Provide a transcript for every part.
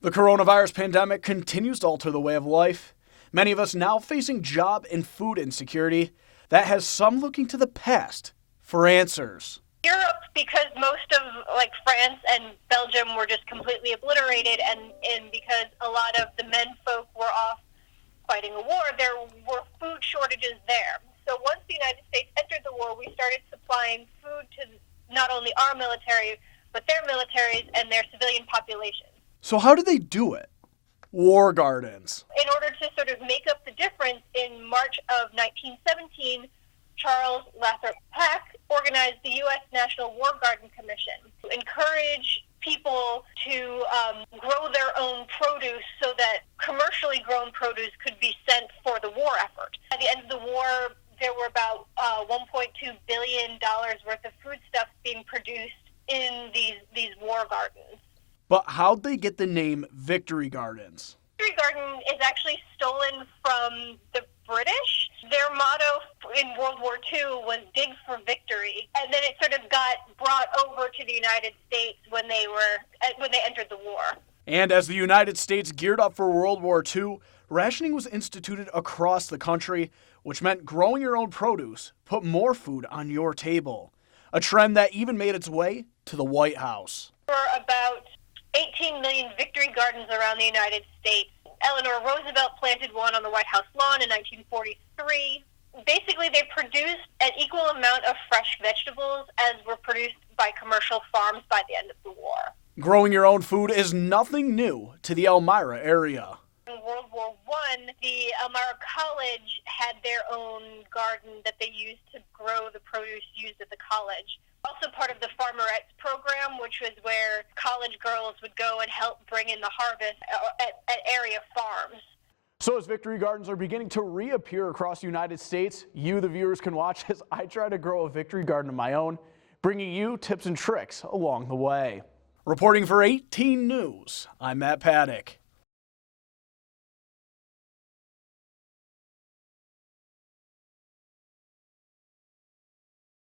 The coronavirus pandemic continues to alter the way of life. Many of us now facing job and food insecurity. That has some looking to the past for answers. Europe, because most of France and Belgium were just completely obliterated, and because a lot of the men folk were off fighting a war, there were food shortages there. So once the United States entered the war, we started supplying food to not only our military, but their militaries and their civilian populations. So how did they do it? War gardens. In order to sort of make up the difference, in March of 1917, Charles Lathrop Peck organized the U.S. National War Garden Commission to encourage people to grow their own produce so that commercially grown produce could be sent for the war effort. At the end of the war, there were about $1.2 billion worth of foodstuffs being produced in these war gardens. But how'd they get the name Victory Gardens? Victory Garden is actually stolen from the British. Their motto in World War II was "Dig for Victory," and then it sort of got brought over to the United States when they entered the war. And as the United States geared up for World War II, rationing was instituted across the country, which meant growing your own produce put more food on your table. A trend that even made its way to the White House. There were about 18 million Victory Gardens around the United States. Eleanor Roosevelt planted one on the White House lawn in 1943. Basically, they produced an equal amount of fresh vegetables as were produced by commercial farms by the end of the war. Growing your own food is nothing new to the Elmira area. In World War I, the Elmira College had their own garden that they used to grow the produce used at the college. Also part of the Farmerettes program, which was where college girls would go and help bring in the harvest at area farms. So as Victory Gardens are beginning to reappear across the United States, you, the viewers, can watch as I try to grow a Victory Garden of my own, bringing you tips and tricks along the way. Reporting for 18 News, I'm Matt Paddock.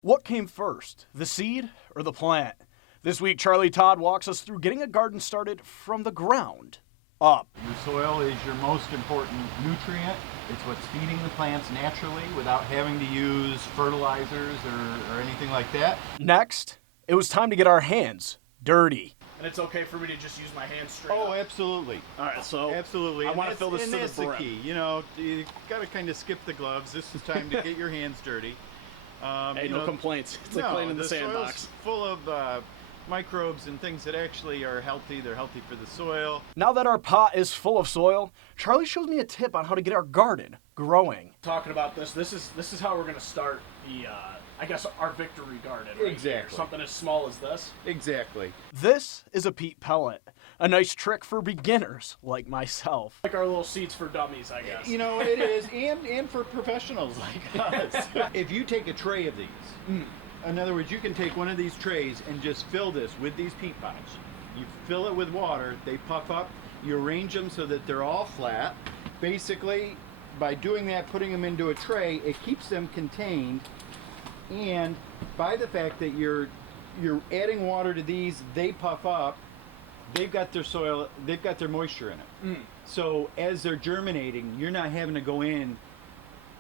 What came first, the seed or the plant? This week, Charlie Todd walks us through getting a garden started from the ground up. Your soil is your most important nutrient. It's what's feeding the plants naturally without having to use fertilizers or anything like that. Next, it was time to get our hands dirty. And it's okay for me to just use my hands straight Oh, up? absolutely. All right, so Absolutely. I And want to that's- fill this and to that's the brim. key. You know, you got to kind of skip the gloves. This is time to get your hands dirty. Hey, no complaints. It's like no, playing in the soil's sandbox. full of microbes and things that actually are healthy. They're healthy for the soil. Now that our pot is full of soil, Charlie shows me a tip on how to get our garden growing. Talking about this is how we're going to start the, our Victory Garden. Right? Exactly. Something as small as this. Exactly. This is a peat pellet. A nice trick for beginners like myself. Like our little seeds for dummies, I guess. You know, it is, and for professionals like us. If you take a tray of these, in other words, you can take one of these trays and just fill this with these peat pots. You fill it with water, they puff up, you arrange them so that they're all flat. Basically, by doing that, putting them into a tray, it keeps them contained, and by the fact that you're adding water to these, they puff up, they've got their soil, they've got their moisture in it. So as they're germinating, you're not having to go in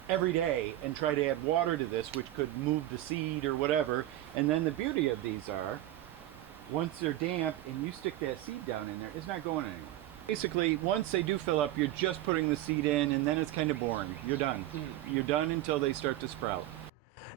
every day and try to add water to this, which could move the seed or whatever. And then the beauty of these are, once they're damp and you stick that seed down in there, it's not going anywhere. Basically, once they do fill up, you're just putting the seed in, and then it's kind of boring. You're done. You're done until they start to sprout.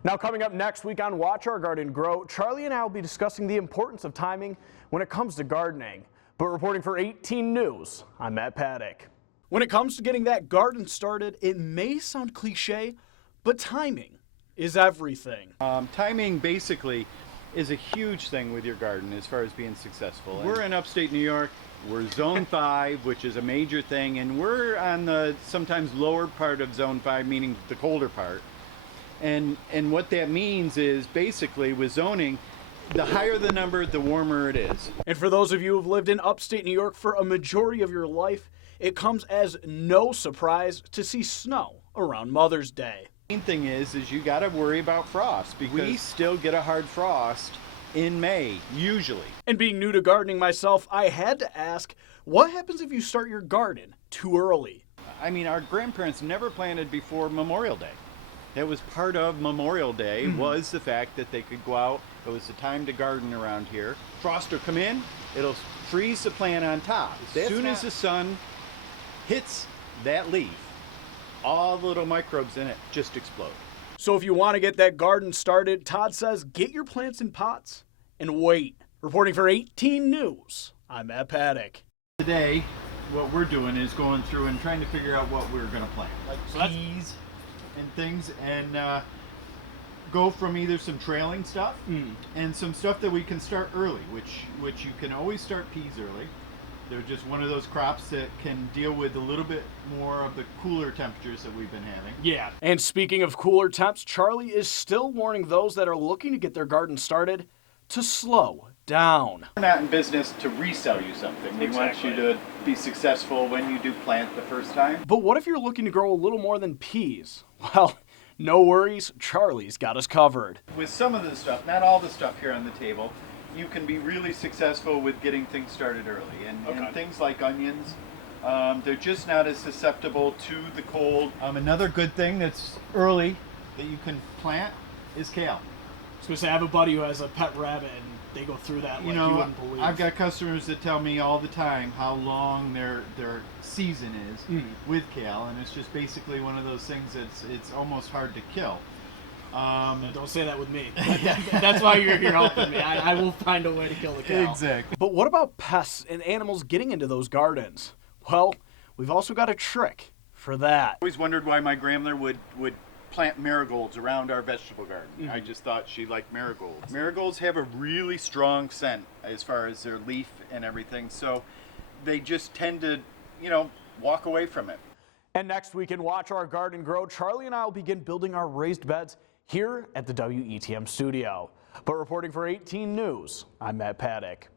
Now coming up next week on Watch Our Garden Grow, Charlie and I will be discussing the importance of timing when it comes to gardening. But reporting for 18 News, I'm Matt Paddock. When it comes to getting that garden started, it may sound cliche, but timing is everything. Timing basically is a huge thing with your garden as far as being successful. We're in upstate New York. We're zone 5, which is a major thing, and we're on the sometimes lower part of zone 5, meaning the colder part. And what that means is basically with zoning, the higher the number, the warmer it is. And for those of you who've lived in upstate New York for a majority of your life, it comes as no surprise to see snow around Mother's Day. The main thing is you got to worry about frost, because we still get a hard frost in May, usually. And being new to gardening myself, I had to ask, what happens if you start your garden too early? I mean, our grandparents never planted before Memorial Day. That was part of Memorial Day, was the fact that they could go out. It was the time to garden around here. Frost will come in, it'll freeze the plant on top. As soon as the sun hits that leaf, all the little microbes in it just explode. So if you want to get that garden started, Todd says get your plants in pots and wait. Reporting for 18 News, I'm Matt Paddock. Today, what we're doing is going through and trying to figure out what we're going to plant, like peas and things, and go from either some trailing stuff and some stuff that we can start early, which you can always start peas early. They're just one of those crops that can deal with a little bit more of the cooler temperatures that we've been having. Yeah. And speaking of cooler temps, Charlie is still warning those that are looking to get their garden started to slow down. We're not in business to resell you something. We want you to be successful when you do plant the first time. But what if you're looking to grow a little more than peas? Well, no worries, Charlie's got us covered. With some of the stuff, not all the stuff here on the table, you can be really successful with getting things started early. And things like onions, they're just not as susceptible to the cold. Another good thing that's early that you can plant is kale. I was going to say, I have a buddy who has a pet rabbit, and they go through that like you wouldn't believe. I've got customers that tell me all the time how long their season is with kale, and it's just basically one of those things that's it's almost hard to kill. Don't say that with me. That's why you're here helping me. I will find a way to kill the cow. Exactly. But what about pests and animals getting into those gardens? Well, we've also got a trick for that. I always wondered why my grandmother would plant marigolds around our vegetable garden. I just thought she liked marigolds. Marigolds have a really strong scent as far as their leaf and everything, so they just tend to, walk away from it. And next week in Watch Our Garden Grow, Charlie and I will begin building our raised beds here at the WETM studio. But reporting for 18 News, I'm Matt Paddock.